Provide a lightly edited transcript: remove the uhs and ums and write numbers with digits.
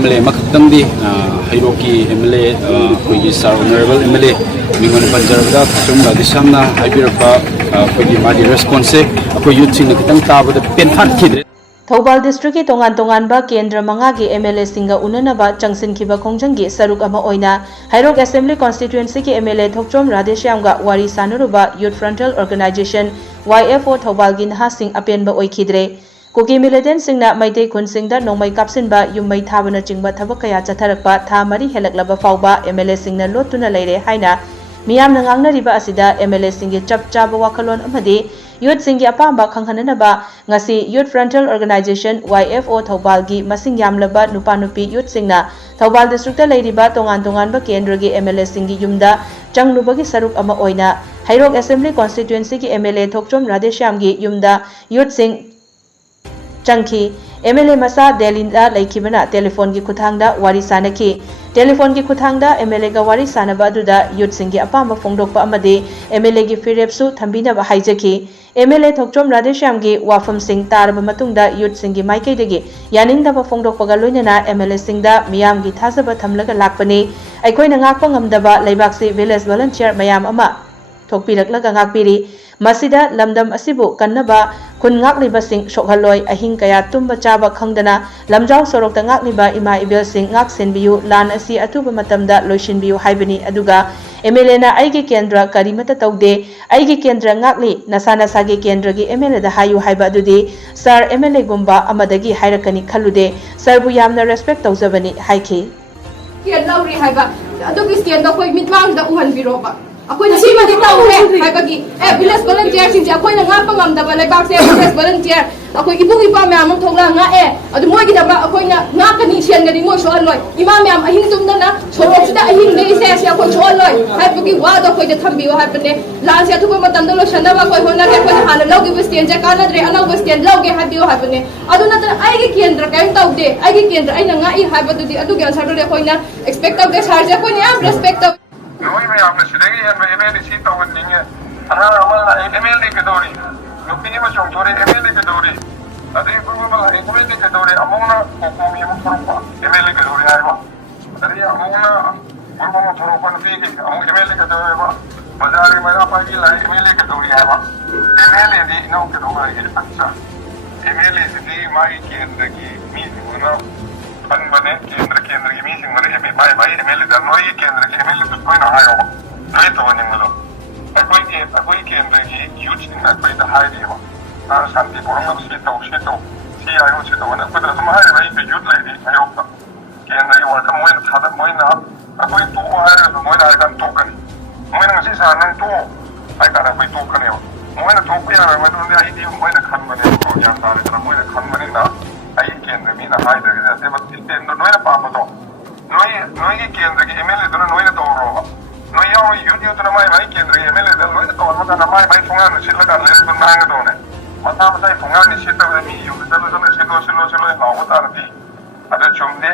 MLA makatangdi Hairoki MLA koigi Sir Honorable MLA mingon Banjarada Khoisaonaba disamna haibirapa koigi madi response akoi youth sing kitang tabada penfan khidre Thoubal district ki tongan ba kendra manga gi MLA singa unanaba changsin khiba khongjanggi saruk ama oina Hairok Assembly constituency ki MLA Thokchom Radheshyam ga wari sanuruba Youth Frontal Organization YFO Thoubal gi naha sing apenba oikhidre Kuki militant singna maitei khun singda nongmai kapsinba yummai thabana chingba thabak kaya chatharakpa tha mari helaklaba fawba MLA singna lotuna leire haina miyamna ngangnariba asida MLA singi chap chaba wakhalon amadi youth singi apamba khanghananaba ngasi Youth Frontal Organization YFO Thoubal gi masing yamlaba nupa nupi youth singna Thoubal district ta leiriba tongan ba kendra gi MLA singi yumda changnubagi saruk ama oina Hairok Assembly constituency ki MLA Thokchom Radheshyam gi yumda youth sing Changki MLA Masa Delinda Laikibana telephone ki kuthangda wari sanaki telephone ki kuthangda MLA ga wari sanaba aduda youth singi apama fongdokpa amade MLA gi firepsu thambina ba haijaki MLA Thokchom Radheshyam gi wafam sing taraba matungda youth singi maikaidagi yaningda ba fongdokpa ga loinana MLA singda miyam gi thasaba thamlaga lakpani aikoina ngakpa ngamdaba leibakse village volunteer mayam ama thokpiraklaga ngakpiri Masida lamdam asibu kannaba kun ngakliba sing shokhaloi ahing kaya tumba chaba khangdana lamjau sorok ta ngakliba ima ibel sing ngak senbiyu lan asi atuba matamda loishinbiyu haibani aduga MLA na aigi kendra karimata taude aigi kendra ngakli nasana sagi kendra gi MLA da hayu haiba adudi sir MLA gumba amadagi hairakani khalude sir bu yamna respect tauzabani haiki ken lauri haiba adugi stand da koi mitwang da uhan biroba Ako'y nasima din tao hay bagi village volunteer sinja ako'y nangapang amdaba laibak sa village volunteer ako'y ibung ipa mayamang thogla nga adu mo gidaba ako'y nga kanisian nga mo soaloy ima mayam ahing tumna na sorok sida ahing ne isa siya ako'y soaloy hay bagi wado ako'y dathambiyo hay pande lan siya tuba matandalo shanaba ako'y honage ako'y hana lawgi bestian ja kanadre anaw bestian lawgi habiyo hay pande adu na ay gi kendra kayong tawde ay gi kendra ay nga i hay badu di adu gi ansar dole ako'y na expect of the charge ako'y ni am respect of Noi mayam na sidagi yan MLA si tawan niya. Ana amal na MLA kadori. Lupini mo chong chore MLA kadori. Adi puro mal MLA kadori among na kokomi mo puro MLA kadori ay ba. Adi among na puro mo puro pa npigi among MLA kadori ba. Bazari maya pagi la MLA kadori ay ba. MLA di no kadori ay patsa. MLA di mai kendra ki mi mo Pan bane kendra ki meeting mane mai MLA da noi kendra ki MLA to koi na hayo noi to wani mulo akoi kendra ki youth na koi da hayo ba na santi porong si ayo si to na ko da ma hayo mai pe youth lai di ayo ka kendra yi wa ka moi na thada moi na akoi to hayo to moi na kan to kan moi na si sa nan to ai ka na koi to kan yo moi na to ko ya ma don ai di moi na kan bane ko ya ta re moi na kan bane na ai kendra mi na hayo da se ba tiltendo noi na pa ma to noi ki kendra ki MLA to noi na to ro noi yo yu to na mai kendra ki MLA da noi to ma na mai funga na sila ka le to na to ne mata funga ni sita mi yu da na silo la ko ta ri ada chumde